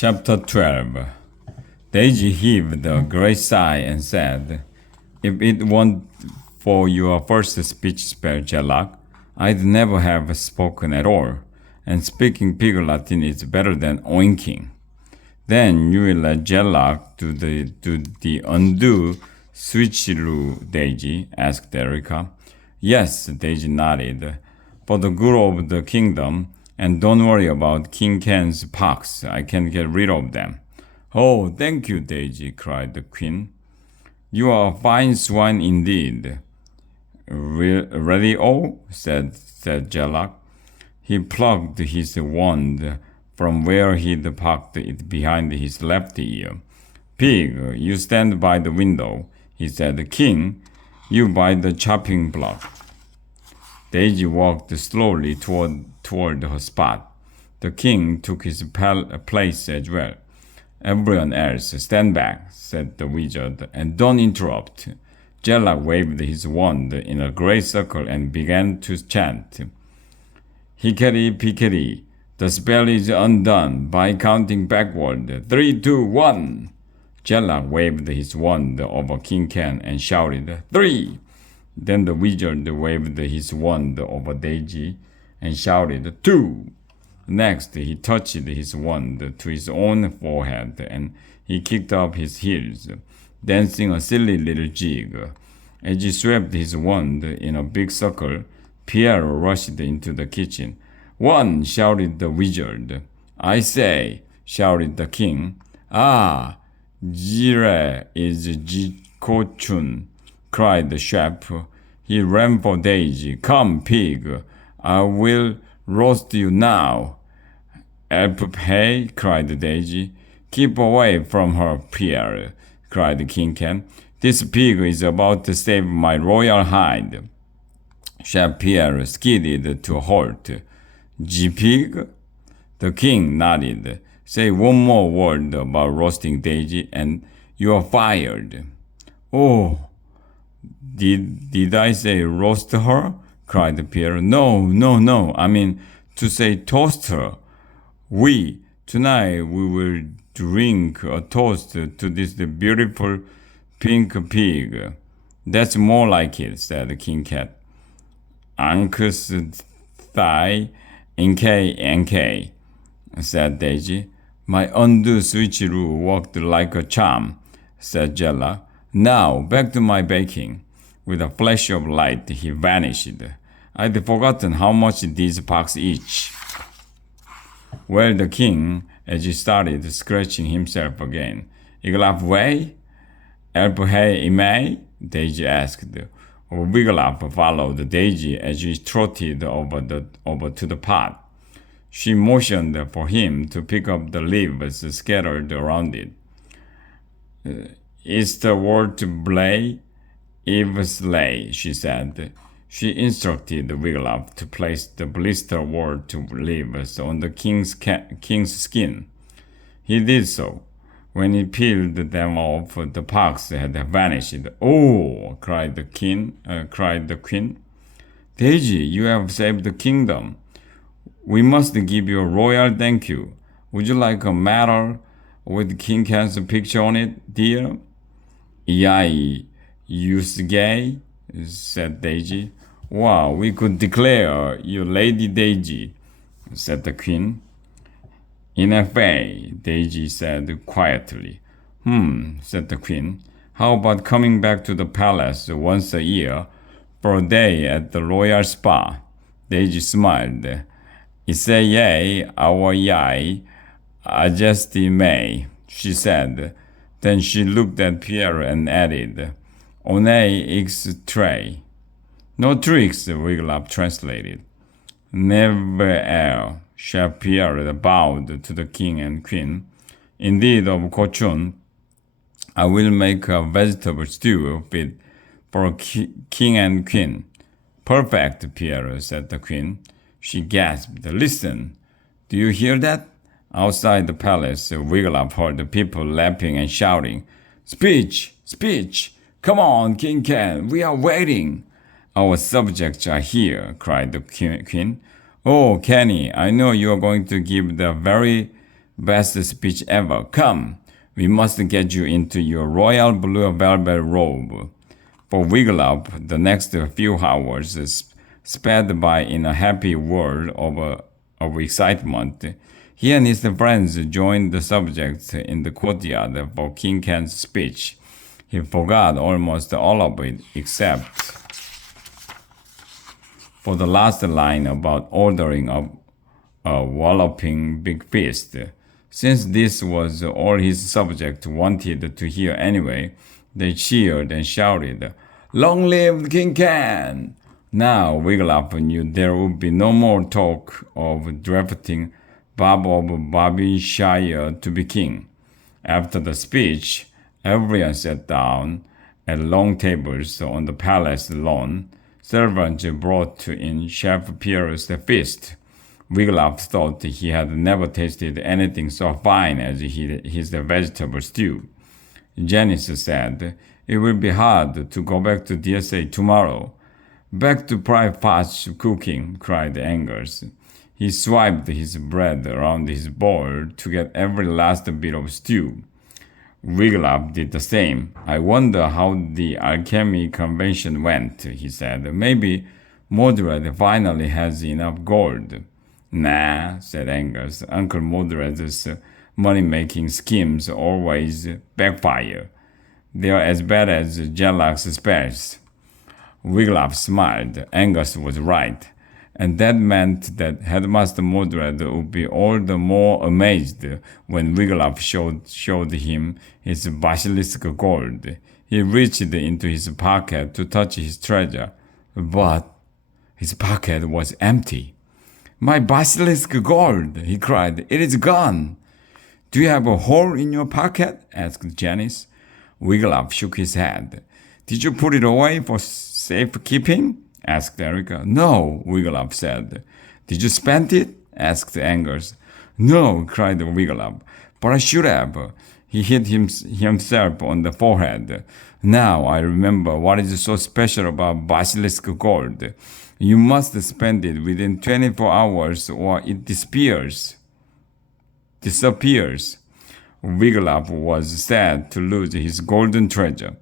Chapter 12. Daisy heaved a great sigh and said, "If it weren't for your first speech spell, Jellock, I'd never have spoken at all, and speaking pig Latin is better than oinking." "Then you will let Jellock do the undo switcheroo, Daisy?" asked Erica. "Yes," Daisy nodded. "For the good of the kingdom, and don't worry about King Ken's pox. I can get rid of them." "Oh, thank you, Daisy," cried the queen. "You are a fine swine indeed." "Ready, oh?" said Jellock. He plucked his wand from where he'd parked it behind his left ear. "Pig, you stand by the window," he said. "King, you by the chopping block." Daisy walked slowly toward her spot. The king took his place as well. "Everyone else, stand back," said the wizard, "and don't interrupt." Jellock waved his wand in a great circle and began to chant. "Hickory pickory, the spell is undone by counting backward. 3, 2, 1. Jellock waved his wand over King Ken and shouted, "3!" Then the wizard waved his wand over Daisy and shouted, "2!" Next, he touched his wand to his own forehead and he kicked up his heels, dancing a silly little jig. As he swept his wand in a big circle, Pierre rushed into the kitchen. "1!" shouted the wizard. "I say!" shouted the king. "Ah, Jire is Jikochun," cried the chef. He ran for Daisy. "Come, pig, I will roast you now." "Help pay," cried Daisy. "Keep away from her, Pierre," cried King Ken. "This pig is about to save my royal hide." Chef Pierre skidded to a halt. "G-pig?" The king nodded. "Say one more word about roasting Daisy and you are fired." "Oh, did I say roast her?" cried Pierre. No. I mean to say toast her. Tonight we will drink a toast to this beautiful pink pig." "That's more like it," said King Cat. "Ankus thigh, NK," said Daisy. "My undo switcheroo worked like a charm," said Jella. "Now back to my baking." With a flash of light, he vanished. "I'd forgotten how much these pox each." "Well, the king," as he started scratching himself again. "Iglap way?" "Help hey imay?" Daisy asked. Wiglap followed Daisy as she trotted over to the pot. She motioned for him to pick up the leaves scattered around it. "It's the word to blay, Eve slay," she said. She instructed Wiglaf to place the blister word to leaves on the king's skin. He did so. When he peeled them off, the pox had vanished. "Oh!" cried the queen. "Daisy, you have saved the kingdom. We must give you a royal thank you. Would you like a medal with King Ken's picture on it, dear?" "Yai, Yusuke," said Daisy. "Wow, we could declare you Lady Daisy," said the queen. "In effect," Daisy said quietly. Said the queen. "How about coming back to the palace once a year for a day at the royal spa?" Daisy smiled. "Iseye our yai, Majesty may," she said. Then she looked at Pierre and added, "One ix tray." "No tricks," Wiglap translated. "Never err." Chef Pierre bowed to the king and queen. "Indeed, of Kochun, I will make a vegetable stew fit for a king and queen." "Perfect, Pierre," said the queen. She gasped. "Listen, do you hear that?" Outside the palace, Wiglaf heard the people laughing and shouting, "Speech! Speech! Come on, King Ken, we are waiting." "Our subjects are here," cried the queen. "Oh, Kenny, I know you are going to give the very Best speech ever. Come, we must get you into your royal blue velvet robe. For Wiglaf, the next few hours sped by in a happy whirl of excitement. He and his friends joined the subjects in the courtyard for King Can's speech. He forgot almost all of it except for the last line about ordering a walloping big feast. Since this was all his subject wanted to hear anyway, they cheered and shouted, "Long live King Can!" Now Wiglaf knew there would be no more talk of drafting Bob of Bobbyshire to be king. After the speech, everyone sat down at long tables on the palace lawn. Servants brought in Chef Pierre's feast. Wiglaf thought he had never tasted anything so fine as his vegetable stew. Janice said, "It will be hard to go back to DSA tomorrow." "Back to private parts cooking," cried Angus. He swiped his bread around his bowl to get every last bit of stew. Wiglaf did the same. "I wonder how the alchemy convention went," he said. "Maybe Mordred finally has enough gold." "Nah," said Angus. "Uncle Mordred's money-making schemes always backfire. They're as bad as Jellach's spells." Wiglaf smiled. Angus was right. And that meant that Headmaster Mordred would be all the more amazed when Wiglaf showed him his basilisk gold. He reached into his pocket to touch his treasure, but his pocket was empty. "My basilisk gold!" he cried. "It is gone!" "Do you have a hole in your pocket?" asked Janice. Wiglaf shook his head. "Did you put it away for safekeeping?" asked Erica. "No," Wiglaf said. "Did you spend it?" asked Angus. "No," cried Wiglaf. "But I should have." He hit himself on the forehead. "Now I remember what is so special about basilisk gold. You must spend it within 24 hours or it disappears. Wiglaf was sad to lose his golden treasure,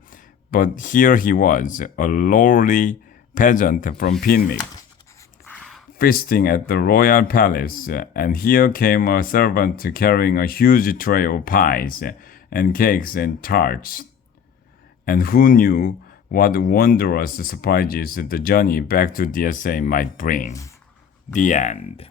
but here he was, a lowly peasant from Pinwick, feasting at the royal palace, and here came a servant carrying a huge tray of pies and cakes and tarts. And who knew what wondrous surprises the journey back to DSA might bring? The end.